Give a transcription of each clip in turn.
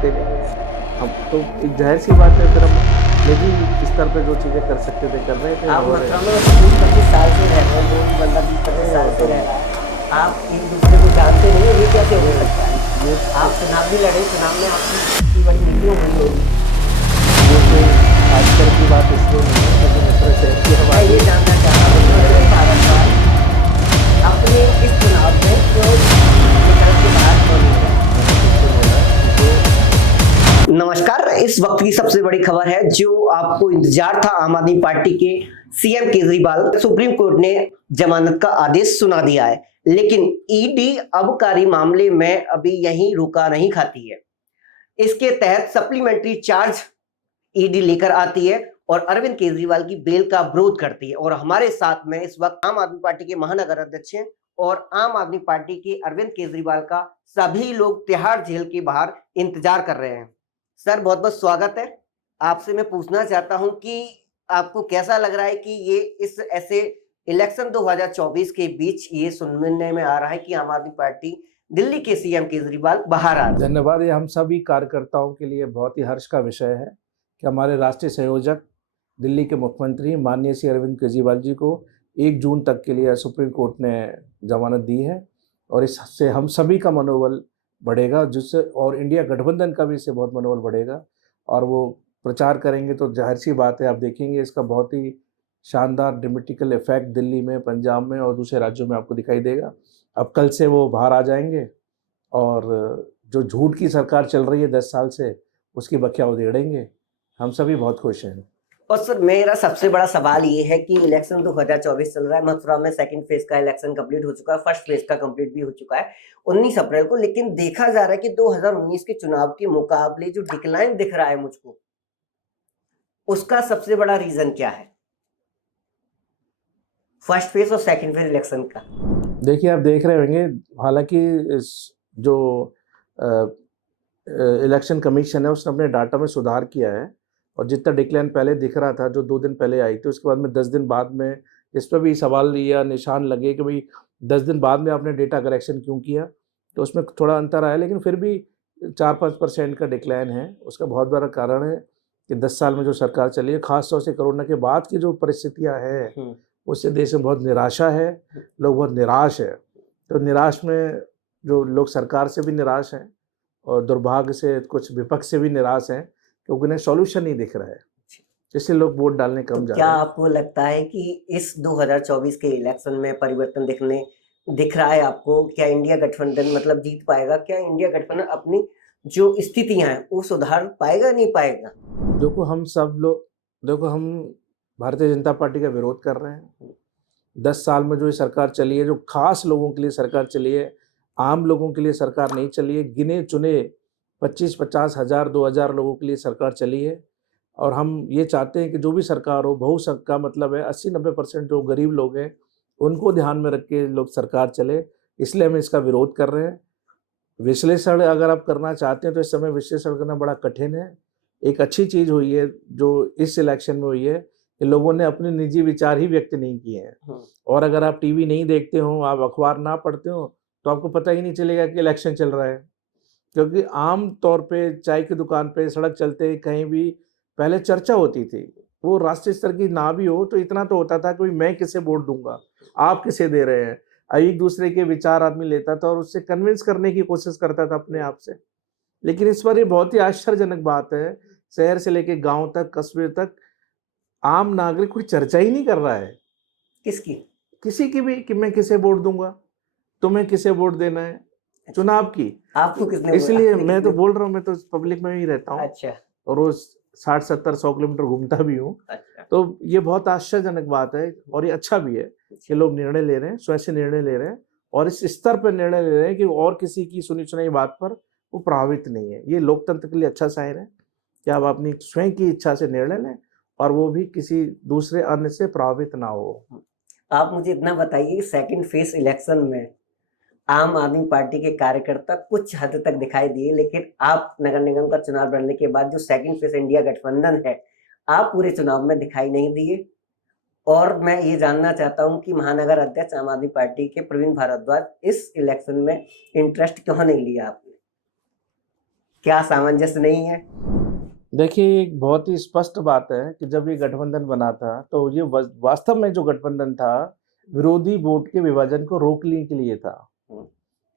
सुनते नहीं हैं। हम तो एक ज़ाहिर-सी बात है, फिर हम निजी स्तर पे जो चीज़ें कर सकते थे कर रहे थे और आप हो रहे मथुरा हैं। में वैसे 20-25 साल से रह रहे हैं, जो भी बंदा 20-25 नहीं साल वो से तो रह रहा है, आप एक-दूसरे को जानते नहीं हैं, ये कैसे हो ये सकता है? ये आप चुनाव भी लड़े, चुनाव में आपकी इतनी बड़ी मीटिंग हुई होगी। ये तो आजकल की बात इसमें नहीं है, लेकिन मथुरा शहर की हम मैं आगे ये जानना चाहता हूँ कि प्रवीण भारद्वाज अपने इस चुनाव में क्यों निकल के बाहर क्यों नहीं गए? मैंने फिर से बोला कि जो नमस्कार, इस वक्त की सबसे बड़ी खबर है जो आपको इंतजार था। आम आदमी पार्टी के सीएम केजरीवाल, सुप्रीम कोर्ट ने जमानत का आदेश सुना दिया है, लेकिन ईडी आबकारी मामले में अभी यहीं रुका नहीं खाती है। इसके तहत सप्लीमेंट्री चार्ज ईडी लेकर आती है और अरविंद केजरीवाल की बेल का विरोध करती है। और हमारे साथ में इस वक्त आम आदमी पार्टी के महानगर अध्यक्ष हैं और आम आदमी पार्टी के अरविंद केजरीवाल का सभी लोग तिहाड़ जेल के बाहर इंतजार कर रहे हैं। सर, बहुत बहुत स्वागत है। आपसे मैं पूछना चाहता हूं कि आपको कैसा लग रहा है कि ये इस ऐसे इलेक्शन 2024 के बीच ये सुनने में आ रहा है कि आम आदमी पार्टी दिल्ली के सीएम केजरीवाल बाहर आ रहे हैं। धन्यवाद। ये हम सभी कार्यकर्ताओं के लिए बहुत ही हर्ष का विषय है कि हमारे राष्ट्रीय संयोजक दिल्ली के मुख्यमंत्री माननीय श्री अरविंद केजरीवाल जी को 1 जून तक के लिए सुप्रीम कोर्ट ने जमानत दी है और इससे हम सभी का मनोबल बढ़ेगा, जिससे और इंडिया गठबंधन का भी इससे बहुत मनोबल बढ़ेगा और वो प्रचार करेंगे तो जाहिर सी बात है, आप देखेंगे इसका बहुत ही शानदार ड्रामेटिकल इफेक्ट दिल्ली में, पंजाब में और दूसरे राज्यों में आपको दिखाई देगा। अब कल से वो बाहर आ जाएंगे और जो झूठ की सरकार चल रही है 10 साल से, उसकी बखिया उधेड़ेंगे। हम सभी बहुत खुश हैं। और सर, मेरा सबसे बड़ा सवाल ये है कि इलेक्शन 2024 चल रहा है। मथुरा में सेकंड फेज का इलेक्शन कंप्लीट हो चुका है, फर्स्ट फेज का कंप्लीट भी हो चुका है 19 अप्रैल को, लेकिन देखा जा रहा है कि 2019 के चुनाव के मुकाबले जो डिक्लाइन दिख रहा है मुझको, उसका सबसे बड़ा रीजन क्या है फर्स्ट फेज और सेकंड फेज इलेक्शन का? देखिए, आप देख रहे होंगे, हालांकि इस जो इलेक्शन कमीशन है उसने अपने डाटा में सुधार किया है और जितना डिक्लाइन पहले दिख रहा था, जो 2 दिन पहले आई थी, उसके बाद में 10 दिन बाद में इस पर भी सवाल या निशान लगे कि भाई 10 दिन बाद में आपने डेटा करेक्शन क्यों किया। तो उसमें थोड़ा अंतर आया, लेकिन फिर भी 4-5% का डिक्लाइन है। उसका बहुत बड़ा कारण है कि 10 साल में जो सरकार चली है, खासतौर से कोरोना के बाद की जो परिस्थितियाँ हैं, उससे देश में बहुत निराशा है, लोग बहुत निराश है। तो निराश में जो लोग सरकार से भी निराश हैं और दुर्भाग्य से कुछ विपक्ष से भी निराश हैं, क्योंकि उन्हें सॉल्यूशन नहीं दिख रहा है, इसलिए लोग वोट डालने तो कम जा क्या रहे हैं। आपको लगता है कि इस 2024 के इलेक्शन में परिवर्तन दिख रहा है आपको? क्या इंडिया गठबंधन मतलब जीत पाएगा? क्या इंडिया गठबंधन अपनी जो स्थितियां हैं वो सुधार पाएगा, नहीं पाएगा? देखो, हम सब लोग, देखो, हम भारतीय जनता पार्टी का विरोध कर रहे हैं। 10 साल में जो ये सरकार चली है, जो खास लोगों के लिए सरकार चली है, आम लोगों के लिए सरकार नहीं चली है। गिने चुने 25-50 हज़ार 2,000 लोगों के लिए सरकार चली है और हम ये चाहते हैं कि जो भी सरकार हो, बहु का मतलब है 80-90% जो गरीब लोग हैं उनको ध्यान में रख के लोग सरकार चले, इसलिए हम इसका विरोध कर रहे हैं। विश्लेषण अगर आप करना चाहते हैं तो इस समय विश्लेषण करना बड़ा कठिन है। एक अच्छी चीज़ हुई है जो इस इलेक्शन में हुई है कि लोगों ने अपने निजी विचार ही व्यक्त नहीं किए हैं। और अगर आप टीवी नहीं देखते हो, आप अखबार ना पढ़ते हो, तो आपको पता ही नहीं चलेगा कि इलेक्शन चल रहा है। क्योंकि आम तौर पे चाय की दुकान पे, सड़क चलते कहीं भी पहले चर्चा होती थी। वो राष्ट्रीय स्तर की ना भी हो तो इतना तो होता था कि मैं किसे वोट दूँगा, आप किसे दे रहे हैं। एक दूसरे के विचार आदमी लेता था और उससे कन्विंस करने की कोशिश करता था अपने आप से। लेकिन इस बार ये बहुत ही आश्चर्यजनक बात है, शहर से लेके गाँव तक, कस्बे तक आम नागरिक कोई चर्चा ही नहीं कर रहा है। किसकी? किसी की भी कि मैं किसे वोट दूँगा, तुम्हें किसे वोट देना है, चुनाव की। आपको किसने इसलिए आपने मैं तो किसने बोल रहा हूँ, मैं तो पब्लिक में ही रहता हूँ अच्छा, और रोज़ 60-70-100 किलोमीटर घूमता भी हूँ। अच्छा, तो ये बहुत आश्चर्यजनक बात है और ये अच्छा भी है कि लोग निर्णय ले रहे हैं, स्वयं से निर्णय ले रहे हैं और इस स्तर पर निर्णय ले रहे हैं कि और किसी की सुनी-सुनाई बात पर वो प्रभावित नहीं है। ये लोकतंत्र के लिए अच्छा साइन है कि आप अपनी स्वयं की इच्छा से निर्णय लें और वो भी किसी दूसरे अन्य से प्रभावित ना हो। आप मुझे इतना बताइए कि सेकंड फेज इलेक्शन में आम आदमी पार्टी के कार्यकर्ता कुछ हद तक दिखाई दिए, लेकिन आप नगर निगम का चुनाव लड़ने के बाद जो सेकंड फेज इंडिया गठबंधन है, आप पूरे चुनाव में दिखाई नहीं दिए। और मैं ये जानना चाहता हूं कि महानगर अध्यक्ष आम आदमी पार्टी के प्रवीण भारद्वाज इस इलेक्शन में इंटरेस्ट क्यों नहीं लिया आपने? क्या सामंजस्य नहीं है? देखिए, एक बहुत ही स्पष्ट बात है कि जब ये गठबंधन बना था, तो ये वास्तव में जो गठबंधन था, विरोधी वोट के विभाजन को रोकने के लिए था।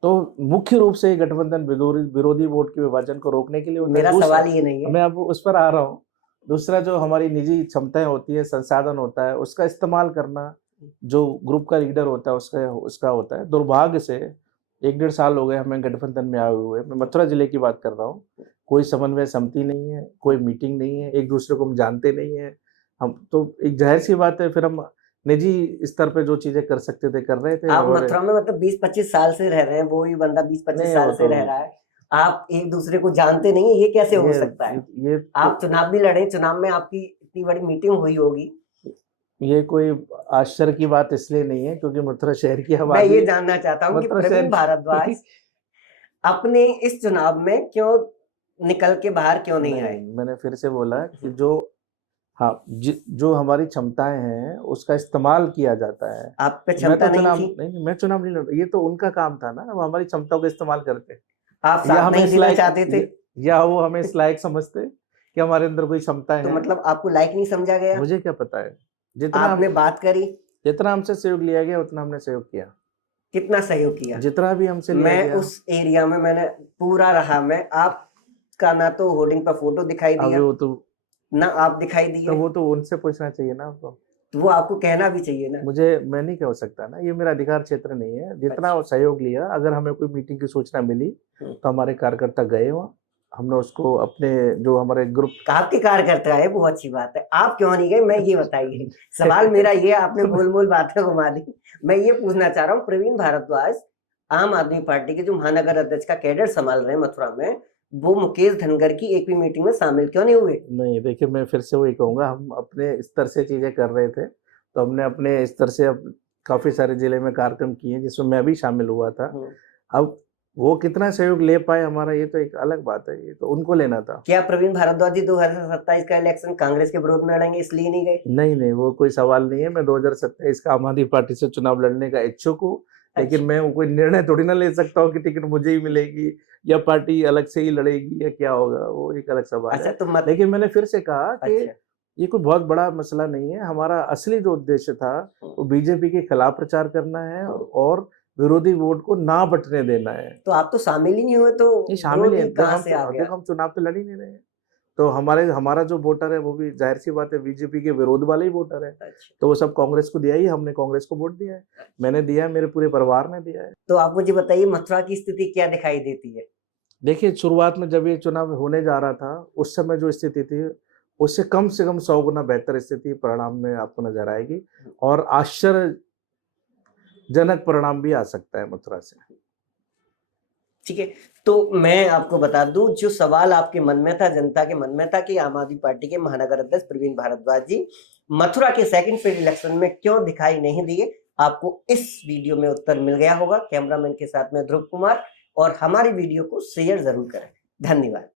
तो मुख्य रूप से ये गठबंधन विरोधी वोट के विभाजन को रोकने के लिए होता है। मेरा दूसरा, सवाल ये नहीं है। मैं अब उस पर आ रहा हूँ। दूसरा, जो हमारी निजी क्षमताएं होती है, संसाधन होता है, उसका इस्तेमाल करना जो ग्रुप का लीडर होता है उसका होता है। दुर्भाग्य से 1 डेढ़ साल हो गए हमें गठबंधन में आए हुए। मैं मथुरा जिले की बात कर रहा हूँ। कोई समन्वय समिति नहीं है, कोई मीटिंग नहीं है, एक दूसरे को हम जानते नहीं है। हम तो एक जाहिर सी बात है, फिर हम निजी स्तर पे जो चीजें कर सकते थे कर रहे थे। आप और मथुरा में मतलब 20-25 साल से रह रहे हैं, वो ही बंदा 20-25 नहीं, साल वो से तो रह रहा है, आप एक दूसरे को जानते नहीं है, ये कैसे हो सकता है? ये आप चुनाव भी लड़े, चुनाव में आपकी इतनी बड़ी मीटिंग हुई होगी। ये कोई आश्चर्य की बात इसलिए नहीं है क्योंकि मथुरा शहर की मैं आबादी, ये जानना चाहता हूँ कि मथुरा प्रवीण शहर भारद्वाज अपने इस चुनाव में क्यों निकल के बाहर क्यों नहीं आए? मैंने फिर से बोला कि जो हमारी क्षमताएं हैं उसका इस्तेमाल किया जाता है। आप पे मैं क्षमता तो नहीं चुनाव थी? नहीं, मैं चुनाव नहीं लड़ रहा। ये तो उनका काम था ना, वो हमारी क्षमताओं का इस्तेमाल करते, आप या साथ हमें नहीं इस देना लायक, चाहते थे? या वो हमें इस लायक समझते कि हमारे अंदर कोई क्षमताएं तो हैं। मतलब आपको लायक नहीं समझा गया? मुझे क्या पता है। आपने बात करी, जितना हमसे सहयोग लिया गया उतना हमने सहयोग किया, कितना सहयोग किया? जितना भी हमसे लिया मैं गया। उस एरिया में मैंने पूरा रहा, मैं आपका ना तो होर्डिंग पर फोटो दिखाई अब दिया, वो तो ना आप दिखाई दिए। वो तो उनसे पूछना चाहिए ना आपको। तो वो आपको कहना भी चाहिए ना। मैं नहीं कह सकता ना, ये मेरा अधिकार क्षेत्र नहीं है। जितना सहयोग लिया, अगर हमें कोई मीटिंग की सूचना मिली तो हमारे कार्यकर्ता गए वहाँ, हमने उसको अपने जो हमारे ग्रुप आपके कार्यकर्ता है, वो अच्छी बात है। आप क्यों नहीं गए, मैं ये बताइए। सवाल मेरा ये, आपने गोल मोल बातें घुमा दी। मैं ये पूछना चाह रहा हूँ, प्रवीण भारद्वाज आम आदमी पार्टी के जो महानगर अध्यक्ष का कैडर संभाल रहे हैं मथुरा में, वो मुकेश धनगर की एक भी मीटिंग में शामिल क्यों नहीं हुए? नहीं, देखिए, मैं फिर से वही कहूंगा, हम अपने स्तर से चीजें कर रहे थे, तो हमने अपने स्तर से अब काफी सारे जिले में कार्यक्रम किए जिसमें मैं भी शामिल हुआ था। अब वो कितना सहयोग ले पाए हमारा, ये तो एक अलग बात है, ये तो उनको लेना था। क्या प्रवीण भारद्वाज जी 2027 का इलेक्शन कांग्रेस के विरोध में लड़ेंगे इसलिए नहीं गए? नहीं, वो कोई सवाल नहीं है। मैं 2027 का आम आदमी पार्टी से चुनाव लड़ने का इच्छुक हूँ, लेकिन मैं वो कोई निर्णय थोड़ी ना ले सकता हूँ कि टिकट मुझे ही मिलेगी या पार्टी अलग से ही लड़ेगी या क्या होगा, वो एक अलग सवाल है। तो लेकिन मैंने फिर से कहा कि ये कोई बहुत बड़ा मसला नहीं है। हमारा असली जो उद्देश्य था वो बीजेपी के खिलाफ प्रचार करना है और विरोधी वोट को ना बंटने देना है। तो आप तो शामिल ही नहीं हुए, तो शामिल है, कहाँ से आ गया? हम चुनाव तो लड़ ही नहीं रहे हैं। तो हमारा जो वोटर है वो भी जाहिर सी बात है बीजेपी के विरोध वाले ही वोटर है। तो वो सब कांग्रेस को दिया ही, हमने कांग्रेस को वोट दिया है, मैंने दिया है, मेरे पूरे परिवार ने दिया है। तो आप मुझे बताइए, मथुरा की स्थिति क्या दिखाई देती है? देखिए, शुरुआत में जब ये चुनाव होने जा रहा था उस समय जो स्थिति थी उससे कम से कम 100 गुना बेहतर स्थिति परिणाम में आपको नजर आएगी और आश्चर्यजनक परिणाम भी आ सकता है मथुरा से। ठीक है, तो मैं आपको बता दूं, जो सवाल आपके मन में था, जनता के मन में था कि आम आदमी पार्टी के महानगर अध्यक्ष प्रवीण भारद्वाज जी मथुरा के सेकंड फेज इलेक्शन में क्यों दिखाई नहीं दिए, आपको इस वीडियो में उत्तर मिल गया होगा। कैमरामैन के साथ में ध्रुव कुमार, और हमारी वीडियो को शेयर जरूर करें। धन्यवाद।